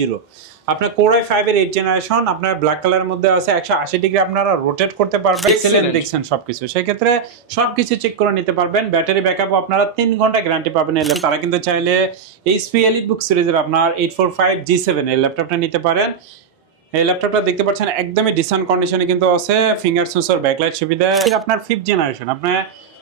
Zero আপনার Core i5 এর 8 generation আপনার ব্ল্যাক কালারের মধ্যে আছে 180 ডিগ্রি আপনারা রোটেট করতে পারবেন এক্সেলেন্ট দেখছেন সবকিছু সেই ক্ষেত্রে সবকিছু চেক করে নিতে পারবেন ব্যাটারি ব্যাকআপও আপনারা 3 ঘন্টা গ্যারান্টি পাবেন এর তারা কিন্তু চাইলে HP EliteBook সিরিজের আপনার 845 G7 এর ল্যাপটপটা নিতে পারেন এই ল্যাপটপটা দেখতে পাচ্ছেন একদমই ডিসেন্ট কন্ডিশনে কিন্তু আছে ফিঙ্গার সেন্সর ব্যাকলাইট সুবিধা আপনার 5th জেনারেশন আপনার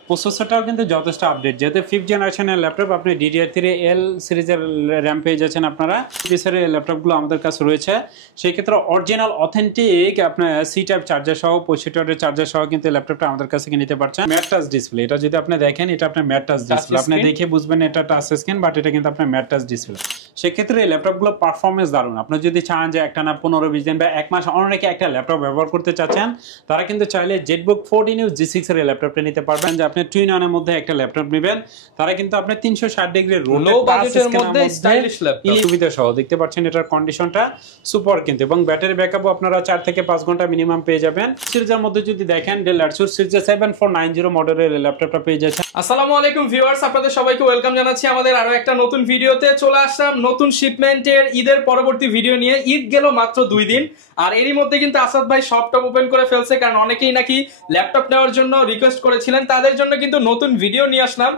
প্রসেসরটাও কিন্তু যথেষ্ট আপডেট যেহেতু 5th জেনারেশনের ল্যাপটপ আপনি DDR3L সিরিজের র্যাম পেয়ে যাচ্ছেন আপনারা পিসের ল্যাপটপগুলো আমাদের কাছে রয়েছে সেই ক্ষেত্রে অরিজিনাল অথেন্টিক আপনার সি টাইপ চার্জার সহ 65 ওয়াটের চার্জার সহ কিন্তু ল্যাপটপটা আমাদের কাছে নিতে পারছেন ম্যাট টাচ ডিসপ্লে এটা যদি আপনি দেখেন এটা আপনার ম্যাট টাচ ডিসপ্লে আপনি দেখে বুঝবেন এটা টাচ স্ক্রিন বাট এটা কিন্তু আপনার ম্যাট টাচ ডিসপ্লে সেই ক্ষেত্রে এই ল্যাপটপগুলো পারফরম্যান্স দারুণ আপনি যদি চান যে একটা না 15-20 দিন বা এক মাস অনেকে একটা ল্যাপটপ ব্যবহার করতে চাচ্ছেন তারা কিন্তু চাইলে জেটবুক 14U G6 এর ল্যাপটপটা নিতে পারবেন যে আপনি টুইন-অনের মধ্যে একটা ল্যাপটপ নেবেন তারা কিন্তু আপনি 360 ডিগ্রি লো বাজেটের মধ্যে স্টাইলিশ ল্যাপটপ সুবিধা সহ দেখতে পাচ্ছেন এটার কন্ডিশনটা সুপার কিন্তু এবং ব্যাটারি ব্যাকআপও আপনারা 4 থেকে 5 ঘন্টা মিনিমাম পেয়ে যাবেন সিরিজের মধ্যে যদি দেখেন Dell Asus Series 7490 মডেলের ল্যাপটপটা পেয়ে যাচ্ছেন আসসালামু আলাইকুম ভিউয়ার্স আপনাদের সবাইকে ওয়েলকাম জানাচ্ছি আমাদের আরো একটা নতুন ভিডিওতে চলে আসলাম নতুন শিপমেন্টের ঈদের পরবর্তী ভিডিও নিয়ে ঈদ গেল মাত্র 2 দিন আর এরই মধ্যে কিন্তু আসাদ ভাই শপটপ ওপেন করে ফেলছে কারণ অনেকেই নাকি ল্যাপটপ নেওয়ার জন্য রিকোয়েস্ট করেছিলেন তাদের জন্য কিন্তু নতুন ভিডিও নিয়ে আসলাম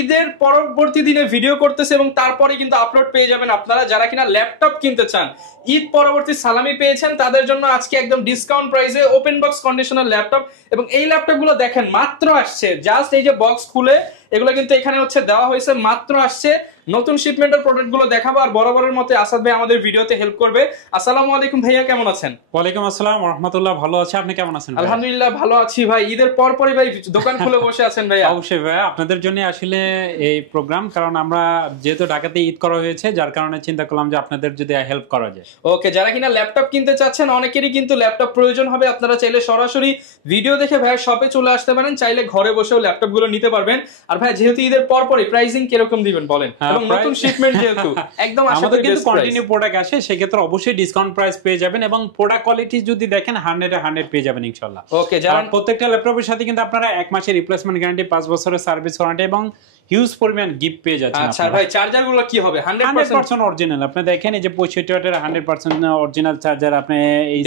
ঈদের পরবর্তী দিনে ভিডিও করতেছে এবং তারপরে কিন্তু আপলোড পেয়ে যাবেন আপনারা যারা কিনা ল্যাপটপ কিনতে চান ঈদ পরবর্তী সালামি পেয়েছেন তাদের জন্য আজকে একদম ডিসকাউন্ট প্রাইসে ওপেন বক্স কন্ডিশনাল ল্যাপটপ এবং এই ল্যাপটপগুলো দেখেন মাত্র আসছে জাস্ট এই যে বক্স খুলে এগুলো কিন্তু এখানে হচ্ছে দেওয়া হয়েছে মাত্র আসছে নতুন শিপমেন্টের প্রোডাক্টগুলো দেখাবো আর বরাবরের মতো আসাদ ভাই আমাদের ভিডিওতে হেল্প করবে আসসালামু আলাইকুম ভাইয়া কেমন আছেন ওয়ালাইকুম আসসালাম ওয়া রাহমাতুল্লাহ ভালো আছি আপনি কেমন আছেন আলহামদুলিল্লাহ ভালো আছি ভাই ঈদের পরপরই ভাই দোকান খুলে বসে আছেন ভাই অবশ্যই ভাই আপনাদের জন্য আসলে এই প্রোগ্রাম কারণ আমরা যেহেতু ঢাকাতে ঈদ করা হয়েছে যার কারণে চিন্তা করলাম যে আপনাদের যদি হেল্প করা যায় ওকে যারা কিনা ল্যাপটপ কিনতে চাচ্ছেন অনেকেরই কিন্তু ল্যাপটপ প্রয়োজন হবে আপনারা চাইলে সরাসরি ভিডিও দেখে ভাইয়ের শপে চলে আসতে পারেন চাইলে ঘরে বসেও ল্যাপটপগুলো নিতে পারবেন আর ভাই যেহেতু ঈদের পরপরই প্রাইসিং কিরকম দিবেন বলেন এবং নতুন শিপমেন্ট যেহেতু একদম আমাদের কিন্তু কন্টিনিউ প্রোডাক্ট আসে সেই ক্ষেত্রে অবশ্যই ডিসকাউন্ট প্রাইস পেয়ে যাবেন এবং প্রোডাক্ট কোয়ালিটি যদি দেখেন 100 পেয়ে যাবেন ইনশাআল্লাহ ওকে যারা প্রত্যেকটা ল্যাপটপের সাথে কিন্তু আপনারা 1 মাসের রিপ্লেসমেন্ট গ্যারান্টি 5 বছরের সার্ভিস ওয়ারেন্টি এবং হিউজ পরিমাণ গিফট পেয়ে যাচ্ছেন আচ্ছা ভাই চার্জারগুলো কি হবে 100% অরিজিনাল আপনি দেখেন এই যে 65 ওয়াটের 100% অরিজিনাল চার্জার আপনি এই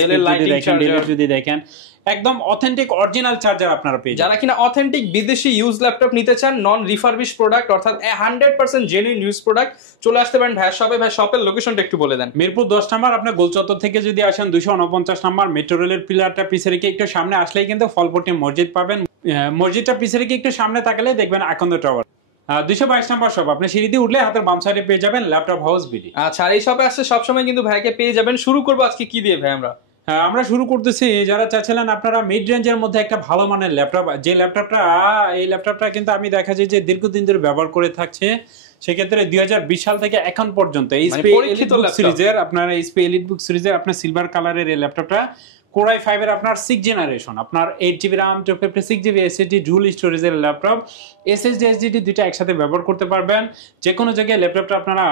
যদি দেখেন একদম অথেন্টিক অরিজিনাল চার্জার আপনারা পেয়ে যারা কিনা অথেন্টিক বিদেশি ইউজ ল্যাপটপ নিতে চান নন রিফারবিশ প্রোডাক্ট অর্থাৎ 100% জেনুইন ইউজ প্রোডাক্ট চলে আসতে পারেন ভাই শপে ভাই শপের লোকেশনটা একটু বলে দেন মিরপুর 10 নম্বর আপনি গোলচত্বর থেকে যদি আসেন 249 নম্বর মেট্রো রেলের পিলারটা পিছে রেখে একটু সামনে আসলেই কিন্তু ফলপট্টি মসজিদ পাবেন মসজিদটা পিছে রেখে একটু সামনে তাকালে দেখবেন আকন্দ টাওয়ার 222 নম্বর শপ আপনি সিঁড়ি দিয়ে উঠলে হাতের বাম সাইডে পেয়ে যাবেন ল্যাপটপ হাউস বিডি আচ্ছা আর এই শপে আসলে সবসময় কিন্তু ভাইকে পেয়ে যাবেন শুরু করবো আজকে কি দিয়ে ভাই আমরা শুরু করতেছি যারা চাচ্ছিলেন আপনারা মিড রেঞ্জের মধ্যে একটা ভালো মানের ল্যাপটপ যে ল্যাপটপটা কিন্তু আমি দেখা যায় যে দীর্ঘদিন ধরে ব্যবহার করে থাকছে সেক্ষেত্রে 2020 সাল থেকে এখন পর্যন্ত HP EliteBook সিরিজের আপনার সিলভার কালারের এই ল্যাপটপটা Core i5 এর আপনার 6th জেনারেশন আপনার 8GB RAM 256GB SSD dual স্টোরেজের ল্যাপটপ SSD HDD দুইটা একসাথে ব্যবহার করতে পারবেন যে কোনো জায়গায় ল্যাপটপটা আপনারা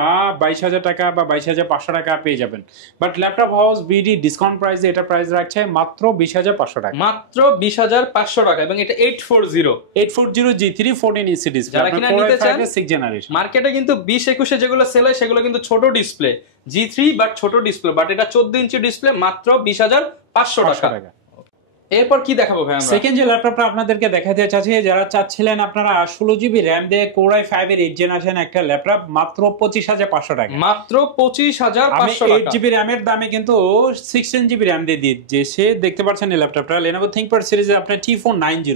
22,000 টাকা বা 22,500 টাকা পেয়ে যাবেন but laptop house BD discount প্রাইসে এটা প্রাইস রাখছে মাত্র 20,500 টাকা মাত্র 20,500 টাকা এবং এটা 840 G3 14 ইঞ্চি ডিসপ্লে যারা কিনা নিতে চান 6th জেনারেশন মার্কেটে কিন্তু 20-21 যেগুলো সেল হয় সেগুলো কিন্তু ছোট ডিসপ্লে G3 বাট ছোট ডিসপ্লে বাট এটা 14 ইঞ্চি ডিসপ্লে মাত্র 20,500 টাকা এরপর কি দেখাবো ভাই আমরা সেকেন্ড যে ল্যাপটপটা আপনাদেরকে দেখাতে চাচ্ছি যারা চাচ্ছিলেন আপনারা 16GB RAM দিয়ে Core i5 এর 8th জেনারেশন একটা ল্যাপটপ মাত্র 25,500 টাকা মাত্র 25,500 টাকা 8GB RAM এর দামে কিন্তু 16GB RAM দিয়ে দিয়েছে দেখতে পাচ্ছেন এই ল্যাপটপটা Lenovo ThinkPad সিরিজে আপনার T490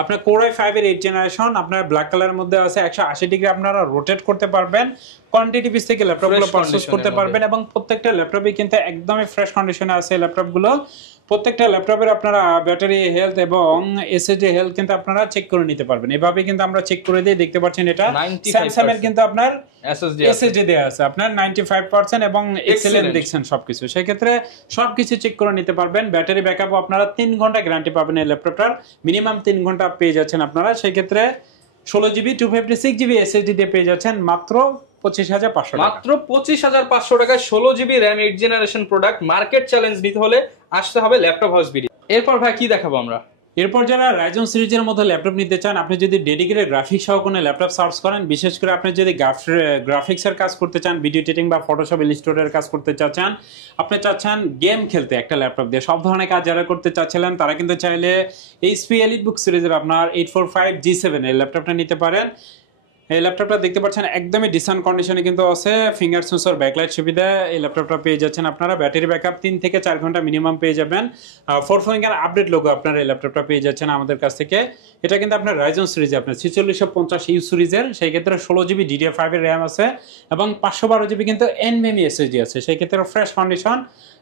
আপনার Core i5 এর 8th জেনারেশন আপনার ব্ল্যাক কালারের মধ্যে আছে 180 ডিগ্রি আপনারা রোটেট করতে পারবেন কোয়ান্টিটি পিস থেকে ল্যাপটপগুলো পারচেজ করতে পারবেন এবং প্রত্যেকটা ল্যাপটপই কিন্তু একদমই ফ্রেশ কন্ডিশনে আছে ল্যাপটপগুলো প্রত্যেকটা ল্যাপটপের আপনারা ব্যাটারি হেলথ এবং এসএসডি হেলথ কিন্তু আপনারা চেক করে নিতে পারবেন এভাবে কিন্তু আমরা চেক করে দিয়ে দেখতে পাচ্ছেন এটা স্যামসাং এর কিন্তু আপনার এসএসডি দেয়া আছে আপনার 95% এবং এক্সেলেন্ট দেখছেন সবকিছু সেই ক্ষেত্রে সবকিছু চেক করে নিতে পারবেন ব্যাটারি ব্যাকআপও আপনারা 3 ঘন্টা গ্যারান্টি পাবেন এই ল্যাপটপটার মিনিমাম 3 ঘন্টা পেয়ে যাচ্ছেন আপনারা সেই ক্ষেত্রে 16GB 256GB এসএসডি দিয়ে পেয়ে যাচ্ছেন মাত্র 25,500 মাত্র 25,500 টাকায় 16GB RAM 8th generation product market challenge নিতে হলে আসতে হবে ল্যাপটপ হাউস বিডি এরপর ভাই কি দেখাবো আমরা এরপর যারা রাইজন সিরিজের মধ্যে ল্যাপটপ নিতে চান, আপনি যদি ডেডিকেটেড গ্রাফিক্স সহ কোনো ল্যাপটপ সার্চ করেন, বিশেষ করে আপনি যদি গ্রাফিক্সের কাজ করতে চান, ভিডিও এডিটিং বা ফটোশপ ইলাস্ট্রেটরের কাজ করতে চাচ্ছেন, আপনি চাচ্ছেন গেম খেলতে একটা ল্যাপটপ দিয়ে সব ধরনের কাজ যারা করতে চাচ্ছিলেন, তারা কিন্তু চাইলে এইচপি এলিটবুক সিরিজের আপনার 845G7 এই ল্যাপটপটা নিতে পারেন। এই ল্যাপটপটা দেখতে পাচ্ছেন একদমই ডিসেন্ট কন্ডিশনে কিন্তু আছে, ফিঙ্গার সেন্সর ব্যাকলাইট সুবিধা এই ল্যাপটপটা পেয়ে যাচ্ছেন আপনারা। ব্যাটারি ব্যাকআপ 3 থেকে 4 ঘন্টা মিনিমাম পেয়ে যাবেন। 4 ফিঙ্গার আপডেট লোগো আপনারা এই ল্যাপটপটা পেয়ে যাচ্ছেন আমাদের কাছ থেকে। এটা কিন্তু আপনার রাইজন সিরিজে আপনার 4650U সিরিজের, সেই ক্ষেত্রে 16GB DDR5 এর র্যাম আছে এবং 512GB কিন্তু NVMe SSD আছে, সেই ক্ষেত্রে ফ্রেশ কন্ডিশন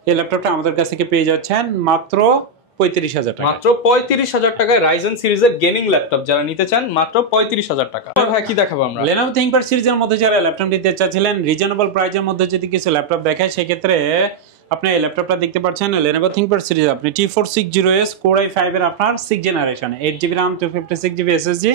এই ল্যাপটপটা আমাদের কাছ থেকে পেয়ে যাচ্ছেন মাত্র 35,000 টাকা। মাত্র 35,000 টাকায় রাইজেন সিরিজের গেমিং ল্যাপটপ যারা নিতে চান, মাত্র 35,000 টাকা। ভাই কি দেখাবো আমরা? Lenovo ThinkPad সিরিজের মধ্যে যারা ল্যাপটপ নিতে চাচ্ছিলেন রিজনেবল প্রাইসের মধ্যে যদি কিছু ল্যাপটপ দেখায়, সেক্ষেত্রে আপনি এই ল্যাপটপটা দেখতে পাচ্ছেন Lenovo ThinkPad সিরিজ আপনি T460S Core i5 এর আপনার 6 generation 8GB RAM 256GB SSD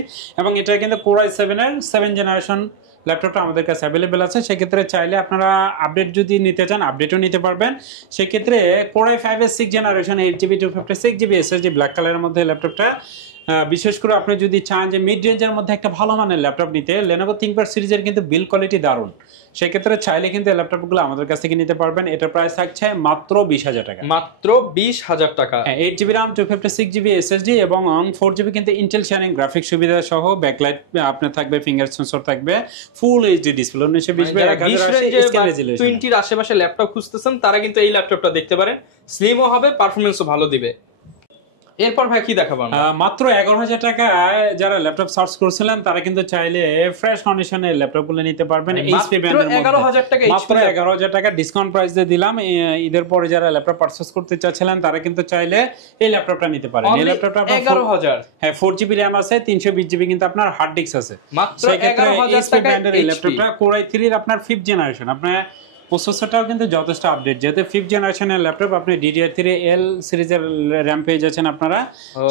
এবং এটা কিন্তু Core i7 এর 7 জেনারেশন ল্যাপটপটা আমাদের কাছে অ্যাভেলেবেল আছে। সেক্ষেত্রে চাইলে আপনারা আপডেট যদি নিতে চান আপডেটও নিতে পারবেন। সেক্ষেত্রে Core i5 এর 6 generation 8GB 256GB SSD black কালারের মধ্যে ল্যাপটপটা, বিশেষ করে আপনি যদি চান যে মিড রেঞ্জের মধ্যে একটা ভালো মানের ল্যাপটপ নিতে, Lenovo ThinkPad সিরিজের কিন্তু বিল্ড কোয়ালিটি দারুণ, সেক্ষেত্রে চাইলে কিন্তু এই ল্যাপটপগুলো আমাদের কাছ থেকে নিতে পারবেন। এটার প্রাইস থাকছে মাত্র 20,000 টাকা। মাত্র 20,000 টাকা। 8GB RAM 256GB SSD এবং 4GB কিন্তু ইন্টেল শাইনিং গ্রাফিক্স সুবিধা সহ ব্যাকলাইট আপনার থাকবে, ফিঙ্গার সেন্সর থাকবে, ফুল এইচডি ডিসপ্লে 1920 আশেপাশে ল্যাপটপ খুঁজতেছেন তারা কিন্তু এই ল্যাপটপটা দেখতে পারেন, স্লিমও হবে, পারফরম্যান্সও ভালো দিবে। এরপর ভাই কি দেখাবো? মাত্র 11,000 টাকায় যারা ল্যাপটপ সার্চ করছিলেন তারা কিন্তু চাইলে ফ্রেশ কন্ডিশনের ল্যাপটপগুলো নিতে পারবেন। এইচপি ব্র্যান্ডের মধ্যে 11,000 টাকা, মাত্র 11,000 টাকা ডিসকাউন্ট প্রাইস দিয়ে দিলাম। ঈদের পরে যারা ল্যাপটপ পারচেজ করতে চাচ্ছিলেন তারা কিন্তু চাইলে এই ল্যাপটপটা নিতে পারেন। এই ল্যাপটপটা 11,000, হ্যাঁ 4GB RAM আছে, 320GB কিন্তু আপনার হার্ড ডিস্ক আছে। মাত্র 11,000 টাকা ব্র্যান্ডের এই ল্যাপটপটা Core i3 এর আপনার 5th জেনারেশন, আপনার প্রসেসরটাও কিন্তু যথেষ্ট আপডেট, যেহেতু 5th জেনারেশনের ল্যাপটপ আপনি DDR3L সিরিজের র্যাম পেয়ে যাচ্ছেন আপনারা।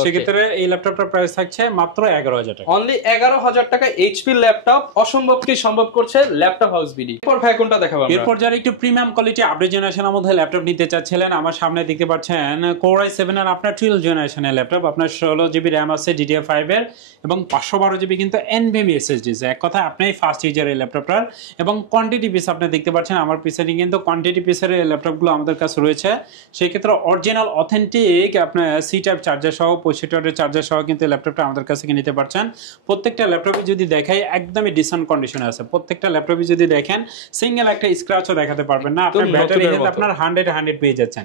সেক্ষেত্রে এই ল্যাপটপটার প্রাইস থাকছে মাত্র 11,000 টাকা। অনলি 11,000 টাকা এইচপি ল্যাপটপ, অসম্ভবকে সম্ভব করছে ল্যাপটপ হাউস বিডি। এরপর ভাই কোনটা দেখাবো আমরা? এরপর যারা একটু প্রিমিয়াম কোয়ালিটি আপডেট জেনারেশনের মধ্যে ল্যাপটপ নিতে চাচ্ছিলেন, আমার সামনে দেখতে পাচ্ছেন Core i7 এর আপনার 12 জেনারেশনের ল্যাপটপ, আপনার 16GB RAM আছে DDR5 এর এবং 512GB কিন্তু NVMe SSD। এক কথা আপনি ফার্স্ট ইউজার এই ল্যাপটপটার এবং কোয়ান্টিটি পিস আপনি দেখতে পাচ্ছেন আমার পিছনে কিন্তু কোয়ান্টিটি পিসের ল্যাপটপগুলো আমাদের কাছে রয়েছে। সেই ক্ষেত্রে অরিজিনাল অথেন্টিক আপনার সি টাইপ চার্জার সহ 65 ওয়াটের চার্জার সহ কিন্তু ল্যাপটপটা আমাদের কাছে নিতে পারছেন। প্রত্যেকটা ল্যাপটপে যদি দেখাই একদমই ডিসেন্ট কন্ডিশনে আছে, প্রত্যেকটা ল্যাপটপে যদি দেখেন সিঙ্গেল একটা স্ক্র্যাচও দেখাতে পারবেন না। আপনার ব্যাটারি কিন্তু আপনার 100 পেয়ে যাচ্ছেন।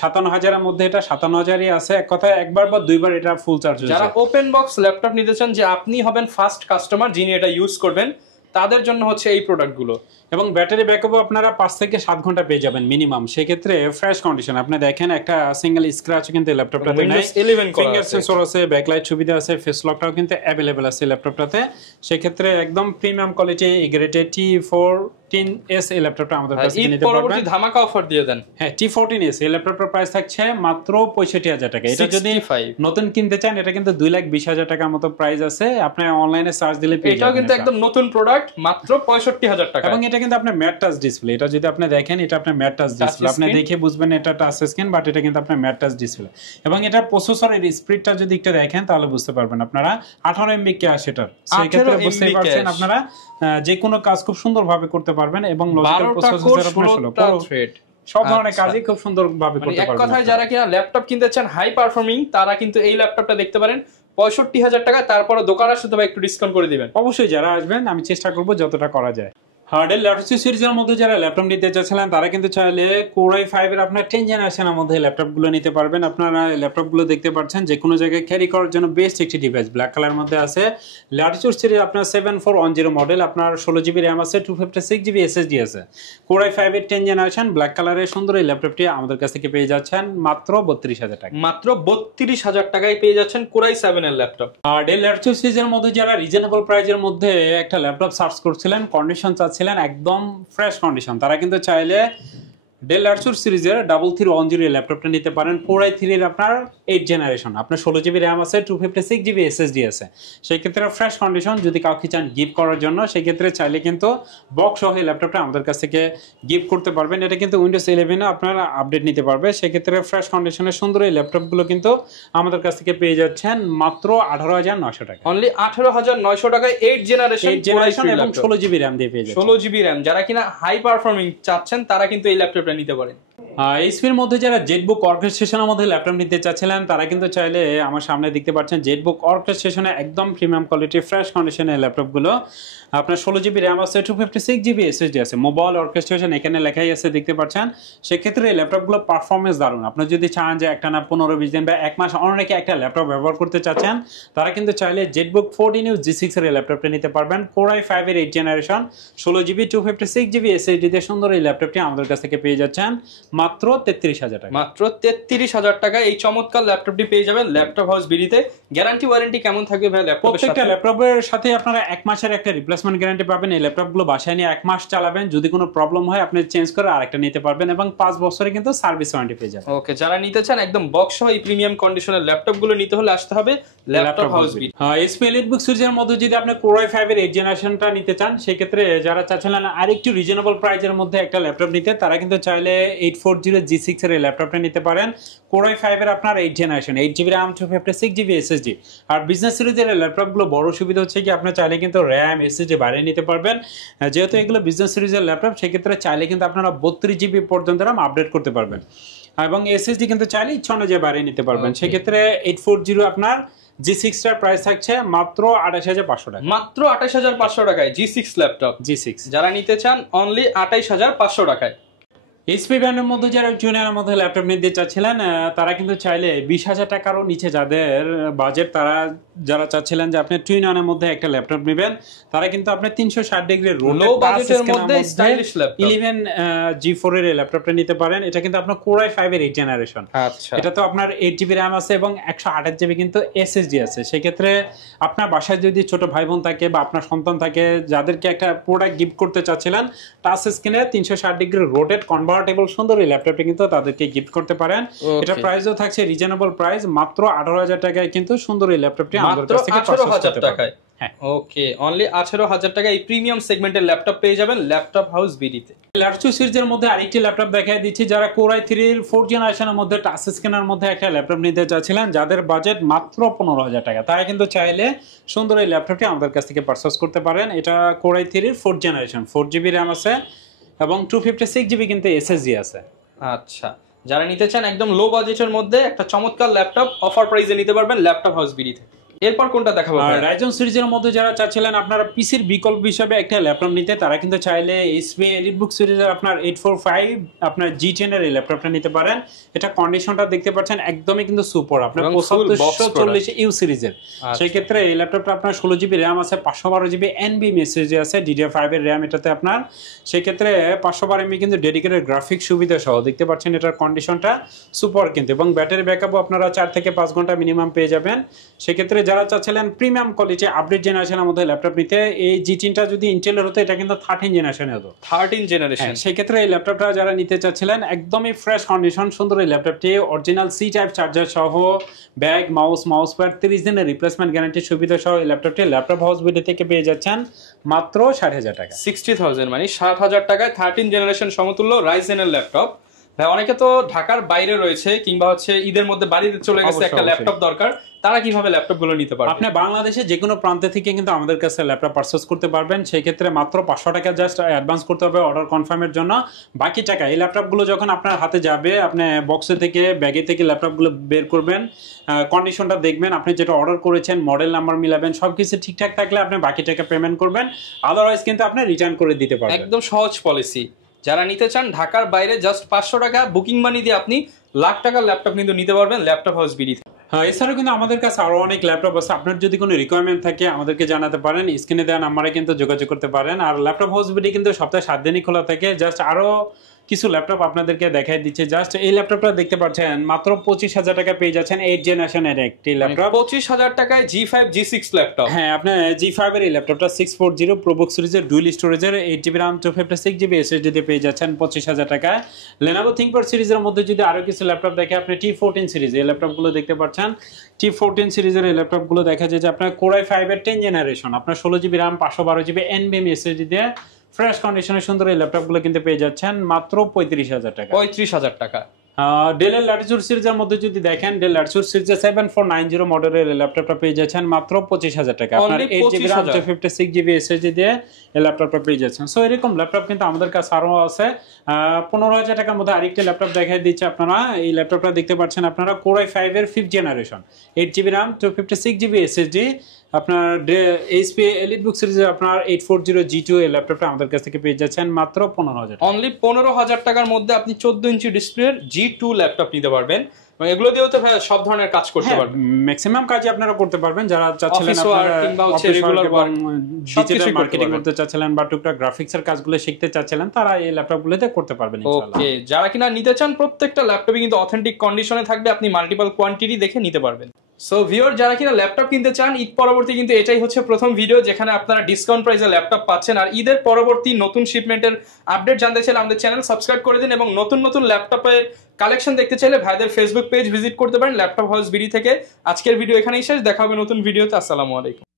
57,000 এর মধ্যে এটা 57,000ই আছে। এক কথায় একবার বা দুইবার এটা ফুল চার্জ হচ্ছে। যারা ওপেন বক্স ল্যাপটপ নিতে চান, যে আপনি হবেন ফার্স্ট কাস্টমার যিনি এটা ইউজ করবেন, তাদের জন্য হচ্ছে এই প্রোডাক্টগুলো। এবং ব্যাটারি ব্যাকআপও আপনারা 5 থেকে 7 ঘন্টা পেয়ে যাবেন মিনিমাম। সেক্ষেত্রে ফ্রেশ কন্ডিশন আপনি দেখেন একটা সিঙ্গেল স্ক্র্যাচ কিন্তু ল্যাপটপটাতে নাই, ফিঙ্গার সেন্সর আছে, ব্যাকলাইট সুবিধা আছে, ফেস লকটাও কিন্তু অ্যাভেলেবেল আছে ল্যাপটপটাতে। সেক্ষেত্রে একদম প্রিমিয়াম কোয়ালিটি গ্রেডেড T14S এই ল্যাপটপটা আমাদের কাছে নিতে পারবেন। পরবর্তী ধামাকা অফার দিয়ে দেন। হ্যাঁ T14S এই ল্যাপটপটার প্রাইস থাকছে মাত্র 65,000 টাকা। এটা যদি নতুন কিনতে চান এটা কিন্তু 2,20,000 টাকার মতো প্রাইস আছে, আপনি অনলাইনে সার্চ দিলে পেয়ে যাবেন। এটাও কিন্তু একদম নতুন প্রোডাক্ট, মাত্র 65,000 টাকা। এবং এটা কিন্তু আপনার ম্যাট টাচ ডিসপ্লে, এটা যদি আপনি দেখেন এটা আপনার ম্যাট টাচ ডিসপ্লে, আপনি দেখে বুঝবেন এটা টাচ স্ক্রিন, বাট এটা কিন্তু আপনার ম্যাট টাচ ডিসপ্লে। এবং এটা প্রসেসরের স্পিডটা যদি একটু দেখেন তাহলে বুঝতে পারবেন আপনারা 18 MB ক্যাশ এটার। সেই ক্ষেত্রে বুঝতেই পারছেন আপনারা যে কোনো কাজ খুব সুন্দরভাবে করতে পারবেন এবং লজিক্যাল প্রসেসর আপনার থ্রেড সব ধরনের কাজই খুব সুন্দরভাবে করতে পারবেন। এক কথায় যারা কিনা ল্যাপটপ কিনতে চান হাই পারফর্মিং, তারা কিন্তু এই ল্যাপটপটা দেখতে পারেন 65,000 টাকা। তারপরে দোকানে আসলে একটু ডিসকাউন্ট করে দিবেন। অবশ্যই যারা আসবেন আমি চেষ্টা করব যতটা করা যায়। হার্ডেল ল্যাপটপ সিরিজের মধ্যে যারা ল্যাপটপ নিতে চাচ্ছিলেন তারা কিন্তু চাইলে Core i5 এর আপনার 10 জেনারেশনের মধ্যে ল্যাপটপগুলো নিতে পারবেন। আপনারা ল্যাপটপগুলো দেখতে পাচ্ছেন যে কোনো জায়গায় ক্যারি করার জন্য বেস্ট একটি ডিভাইস, ব্ল্যাক কালার মধ্যে আছে। ল্যাটিটিউড সিরিজ আপনার 7410 মডেল, আপনার 16GB RAM আছে, 256GB SSD আছে। Core i5 এর 10 জেনারেশন ব্ল্যাক কালারের সুন্দর এই ল্যাপটপটি আমাদের কাছ থেকে পেয়ে যাচ্ছেন মাত্র 32,000 টাকা। মাত্র 32,000 টাকায় পেয়ে যাচ্ছেন Core i7 এর ল্যাপটপ। আর ডেল ল্যাপটপ সিরিজের মধ্যে যারা রিজনেবল প্রাইসের মধ্যে একটা ল্যাপটপ সার্চ করছিলেন, কন্ডিশন চাচ্ছিলেন একদম ফ্রেশ কন্ডিশন, তারা কিন্তু চাইলে ডেল লার্সুর সিরিজের 3310 এই ল্যাপটপটা নিতে পারেন। কোর i3 এর আপনার 8 জেনারেশন, আপনার 16GB র্যাম আছে, 256GB SSD আছে। সেই ক্ষেত্রে ফ্রেশ কন্ডিশন, যদি কাউকে চান গিফট করার জন্য সেই ক্ষেত্রে চাইলে কিন্তু বক্স সহ এই ল্যাপটপটা আমাদের কাছ থেকে গিফট করতে পারবেন। এটা কিন্তু উইন্ডোজ 11 আপনারা আপডেট নিতে পারবে। সেই ক্ষেত্রে ফ্রেশ কন্ডিশনের সুন্দর এই ল্যাপটপগুলো কিন্তু আমাদের কাছ থেকে পেয়ে যাচ্ছেন মাত্র 18,900 টাকা। অনলি 18,900 টাকায় 8 জেনারেশন এবং 16GB র্যাম দিয়ে পেয়ে যাচ্ছেন। 16GB র্যাম, যারা কিনা হাই পারফর্মিং চাচ্ছেন তারা কিন্তু এই ল্যাপটপটা নিতে পারেন। এইচপির মধ্যে যারা জেটবুক অর্কেস্ট্রেশনের মধ্যে ল্যাপটপ নিতে চাচ্ছিলেন তারা কিন্তু চাইলে আমার সামনে দেখতে পাচ্ছেন জেটবুক অর্কেস্ট্রেশনে একদম প্রিমিয়াম কোয়ালিটির ফ্রেশ কন্ডিশনের ল্যাপটপগুলো। আপনার 16GB র্যাম আছে, 256GB SSD আছে, মোবাইল অর্কেস্ট্রেশন এখানে লেখাই আছে দেখতে পাচ্ছেন। সেক্ষেত্রে এই ল্যাপটপগুলো পারফরমেন্স দারুণ। আপনি যদি চান যে একটা না 15-20 দিন বা এক মাস অনেকে একটা ল্যাপটপ ব্যবহার করতে চাচ্ছেন তারা কিন্তু চাইলে জেটবুক 14U G6 এর এই ল্যাপটপটা নিতে পারবেন। কোর i5 এর 8 জেনারেশন 16GB 256GB SSD দিয়ে সুন্দর এই ল্যাপটপটি আমাদের কাছ থেকে পেয়ে যাচ্ছেন মাত্র 33,000 টাকা। মাত্র 33,000 টাকা এই চমৎকার ল্যাপটপটি পেয়ে যাবেন ল্যাপটপ হাউস বিডিতে। গ্যারান্টি ওয়ারেন্টি কেমন থাকবে ভাই ল্যাপটপের সাথে? প্রত্যেকটা ল্যাপটপের সাথে আপনারা এক মাসের একটা রিপ্লেসমেন্ট গ্যারান্টি পাবেন। এই ল্যাপটপগুলো বাসায় নিয়ে এক মাস চালাবেন, যদি কোনো প্রবলেম হয় আপনি চেঞ্জ করে আরেকটা নিতে পারবেন এবং 5 বছরে কিন্তু সার্ভিস ওয়ারেন্টি পেয়ে যাবেন। ওকে, যারা নিতে চান একদম বক্স সহ এই প্রিমিয়াম কন্ডিশনের ল্যাপটপগুলো নিতে হলে আসতে হবে laptop house BD. SP EliteBook সিরিজের মধ্যে যদি আপনি কোর i5 এর 8 জেনারেশনটা নিতে চান সেই ক্ষেত্রে যারা চাচ্ছিলেন আরেকটু রিজনেবল প্রাইসের মধ্যে একটা ল্যাপটপ নিতে তারা কিন্তু চাইলে 840 G6 এর এই ল্যাপটপটা নিতে পারেন। কোর i5 এর আপনার 8 generation, 8GB RAM 256GB SSD। আর বিজনেস সিরিজের ল্যাপটপগুলো বড় সুবিধা হচ্ছে কি আপনি চাইলে কিন্তু RAM SSD বাড়িয়ে নিতে পারবেন। যেহেতু এগুলো বিজনেস সিরিজের ল্যাপটপ সেক্ষেত্রে চাইলে কিন্তু আপনারা 32GB পর্যন্ত RAM আপডেট করতে পারবেন এবং SSD কিন্তু চাইলে ইচ্ছা অনুযায়ী বাড়িয়ে নিতে পারবেন। সেক্ষেত্রে 840 আপনার G6 টার প্রাইস থাকছে মাত্র 28,500 টাকা। মাত্র 28,500 টাকায় G6 ল্যাপটপ। G6 যারা নিতে চান অনলি 28,500 টাকায়। এইচপি ব্র্যান্ডের মধ্যে যারা জুনিয়রের মধ্যে ল্যাপটপ নিতে চাচ্ছিলেন তারা কিন্তু চাইলে 20,000 টাকারও নিচে যাদের বাজেট তারা যারা চাচ্ছিলেন যে আপনি টুইন-অনের মধ্যে একটা ল্যাপটপ নেবেন তারা কিন্তু আপনি 360 ডিগ্রি লো বাজেটের মধ্যে স্টাইলিশ ল্যাপটপ 11 G4 এর ল্যাপটপটা নিতে পারেন। এটা কিন্তু আপনার কোর i5 এর 8 জেনারেশন। আচ্ছা, এটা তো আপনার 8GB RAM আছে এবং 128GB কিন্তু SSD আছে। সেই ক্ষেত্রে আপনার বাসায় যদি ছোট ভাই বোন থাকে বা আপনার সন্তান থাকে যাদেরকে একটা প্রোডাক্ট গিফট করতে চাচ্ছিলেন টাচ স্ক্রিনে 360 ডিগ্রি রোটেট কনভার্টেবল সুন্দর এই ল্যাপটপটা কিন্তু তাদেরকে গিফট করতে পারেন। এটা প্রাইসও থাকছে রিজনেবল প্রাইস, মাত্র 18,000 টাকায় কিন্তু সুন্দর এই ল্যাপটপটি আমাদের কাছ থেকে পারচেজ করতে পারবেন। ওকে, অনলি 18,000 টাকায় এই প্রিমিয়াম সেগমেন্টের ল্যাপটপ পেয়ে যাবেন ল্যাপটপ হাউস বিডিতে। লার্সুর সিরিজের মধ্যে আরেকটি ল্যাপটপ দেখাই দিচ্ছি যারা কোর i3 এর 4 জেনারেশনের মধ্যে টাচ স্ক্রিনের মধ্যে একটা ল্যাপটপ নিতে চাচ্ছিলেন যাদের বাজেট মাত্র 15,000 টাকা তারা কিন্তু চাইলে সুন্দর এই ল্যাপটপটি আমাদের কাছ থেকে পারচেজ করতে পারেন। এটা কোর i3 এর 4 জেনারেশন, 4GB RAM আছে এবং 256GB কিন্তু SSD আছে। আচ্ছা, যারা নিতে চান একদম লো বাজেটের মধ্যে একটা চমৎকার ল্যাপটপ অফার প্রাইসে নিতে পারবেন ল্যাপটপ হাউস বিডিতে। এরপর কোনটা দেখাবো? রাইজন সিরিজের মধ্যে যারা চাচ্ছিলেন আপনারা পিসির বিকল্প হিসেবে একটা ল্যাপটপ নিতে তারা কিন্তু চাইলে এইচপি এলিটবুক সিরিজের আপনার 845 আপনার G10 এর এই ল্যাপটপটা নিতে পারেন। এটা কন্ডিশনটা দেখতে পাচ্ছেন একদমই কিন্তু সুপার, আপনার 7540U সিরিজের। সেই ক্ষেত্রে এই ল্যাপটপটা আপনার 16GB RAM আছে, 512GB NVMe SSD আছে, DDR5 এর RAM এটাতে আপনার। সেই ক্ষেত্রে 512 MB কিন্তু ডেডিকেটেড গ্রাফিক্স সুবিধা সহ দেখতে পাচ্ছেন এটার কন্ডিশনটা সুপার কিন্তু, এবং ব্যাটারি ব্যাকআপও আপনারা 4 থেকে 5 ঘন্টা মিনিমাম পেয়ে যাবেন। সেই ক্ষেত্রে যারা চাচ্ছিলেন প্রিমিয়াম কোয়ালিটি আপডেট জেনারেশনের মধ্যে ল্যাপটপ নিতে এই G3টা যদি ইন্টেলের হতো এটা কিন্তু 13 জেনারেশনে হতো, 13 জেনারেশন। সেই ক্ষেত্রে এই ল্যাপটপটা যারা নিতে চাচ্ছিলেন একদমই ফ্রেশ কন্ডিশন সুন্দর এই ল্যাপটপটি অরিজিনাল C টাইপ চার্জার সহ ব্যাগ মাউস প্যাড 30 দিনের রিপ্লেসমেন্ট গ্যারান্টি সুবিধা সহ এই ল্যাপটপটি ল্যাপটপ হাউস বিডি থেকে পেয়ে যাচ্ছেন মাত্র 60,000 টাকা। 60,000 মানে 60,000 টাকায় 13 জেনারেশন সমতুল্য রাইজেনের ল্যাপটপ। ভাই অনেকে তো ঢাকার বাইরে রয়েছে কিংবা হচ্ছে ঈদের মধ্যে বাড়িতে চলে গেছে, একটা ল্যাপটপ দরকার, তারা কিভাবে ল্যাপটপ গুলো নিতে পারবে? আপনি বাংলাদেশে যে কোনো প্রান্ত থেকে কিন্তু আমাদের কাছে ল্যাপটপ পারচেজ করতে পারবেন। সেই ক্ষেত্রে মাত্র 500 টাকা জাস্ট অ্যাডভান্স করতে হবে অর্ডার কনফার্মের জন্য। বাকি টাকা এই ল্যাপটপগুলো যখন আপনার হাতে যাবে আপনি বক্সে থেকে ব্যাগে থেকে ল্যাপটপগুলো বের করবেন, কন্ডিশনটা দেখবেন, আপনি যেটা অর্ডার করেছেন মডেল নাম্বার মিলাবেন, সবকিছু ঠিকঠাক থাকলে আপনি বাকি টাকা পেমেন্ট করবেন, আদারওয়াইজ কিন্তু আপনি রিটার্ন করে দিতে পারবেন। একদম সহজ পলিসি। যারা নিতে চান ঢাকার বাইরে জাস্ট 500 টাকা বুকিং মানি দিয়ে আপনি লাখ টাকার ল্যাপটপ কিন্তু নিতে পারবেন ল্যাপটপ হাউস বিডি। হ্যাঁ, এছাড়াও কিন্তু আমাদের কাছে আরো অনেক ল্যাপটপ আছে। আপনার যদি কোনো রিকোয়ারমেন্ট থাকে আমাদেরকে জানাতে পারেন, স্ক্রিনে দেওয়া নাম্বারে কিন্তু যোগাযোগ করতে পারেন। আর ল্যাপটপ হাউস বিডি কিন্তু সপ্তাহে 7 দিনই খোলা থাকে। জাস্ট আরো কিছু ল্যাপটপ আপনাদেরকে দেখাই দিচ্ছে। জাস্ট এই ল্যাপটপটা দেখতে পাচ্ছেন মাত্র 25,000 টাকা পেয়ে যাচ্ছেন 8 জেনারেশনের একটি ল্যাপটপ। 25,000 টাকায় G5 G6 ল্যাপটপ। হ্যাঁ, আপনার G5 এর এই ল্যাপটপটা 640 প্রোবুক সিরিজের ডুয়াল স্টোরেজের 8GB RAM 256GB SSD দিয়ে পেয়ে যাচ্ছেন 25,000 টাকায়। Lenovo ThinkPad সিরিজের মধ্যে যদি আরো কিছু ল্যাপটপ দেখে আপনি T14 সিরিজ এই ল্যাপটপগুলো দেখতে পাচ্ছেন। T14 সিরিজের এই ল্যাপটপগুলো দেখা যায় যে আপনার Core i5 এর 10 জেনারেশন, আপনার 16GB RAM 512GB NVMe SSD দিয়ে ফ্রেশ কন্ডিশনে সুন্দর এই ল্যাপটপগুলো কিন্তু পেয়ে যাচ্ছেন মাত্র 35,000 টাকা। 35,000 টাকা। ডেলের ল্যাটিটিউড সিরিজের মধ্যে যদি দেখেন ডেল ল্যাটিটিউড সিরিজের 7490 মডেলের ল্যাপটপটা পেয়ে যাচ্ছেন মাত্র 25,000 টাকা। আপনার 8GB RAM 256GB SSD দিয়ে এই ল্যাপটপটা পেয়ে যাচ্ছেন। সো এরকম ল্যাপটপ কিন্তু আমাদের কাছে আরো আছে। 15,000 টাকার মধ্যে আরেকটি ল্যাপটপ দেখাই দিচ্ছে আপনারা। এই ল্যাপটপটা দেখতে পাচ্ছেন আপনারা Core i5 এর 5th generation, 8GB RAM 256GB SSD। আপনার HP EliteBook সিরিজে আপনার 840 G2 এই ল্যাপটপটা আমাদের কাছ থেকে পেয়ে যাচ্ছেন মাত্র 15,000 টাকা। অনলি 15,000 টাকার মধ্যে আপনি 14 ইঞ্চি ডিসপ্লের G2 ল্যাপটপ নিতে পারবেন। এগুলো দিয়েও তো ভাই সব ধরনের কাজ করতে পারবেন, ম্যাক্সিমাম কাজই আপনারা করতে পারবেন। যারা চাচ্ছিলেন অফিস ওয়ার্ক কিংবা হচ্ছে রেগুলার ওয়ার্ক, ডিজিটাল মার্কেটিং করতে চাচ্ছিলেন বা টুকটাক গ্রাফিক্সের কাজগুলো শিখতে চাচ্ছিলেন, তারা এই ল্যাপটপগুলোতে করতে পারবেন ইনশাআল্লাহ। ওকে, যারা কিনা নিতে চান প্রত্যেকটা ল্যাপটপই কিন্তু অথেন্টিক কন্ডিশনে থাকবে, আপনি মাল্টিপল কোয়ান্টিটি দেখে নিতে পারবেন। সো ভিউয়ার, যারা কিনা ল্যাপটপ কিনতে চান ঈদ পরবর্তী কিন্তু এটাই হচ্ছে প্রথম ভিডিও যেখানে আপনারা ডিসকাউন্ট প্রাইসে ল্যাপটপ পাচ্ছেন। আর ঈদের পরবর্তী নতুন শিপমেন্টের আপডেট জানতে চাইলে আমাদের চ্যানেল সাবস্ক্রাইব করে দিন এবং নতুন নতুন ল্যাপটপের কালেকশন দেখতে চাইলে ভাইদের ফেসবুক পেজ ভিজিট করতে পারেন ল্যাপটপ হাউস বিডি থেকে। আজকের ভিডিও এখানেই শেষ, দেখা হবে নতুন ভিডিওতে। আসসালামু আলাইকুম।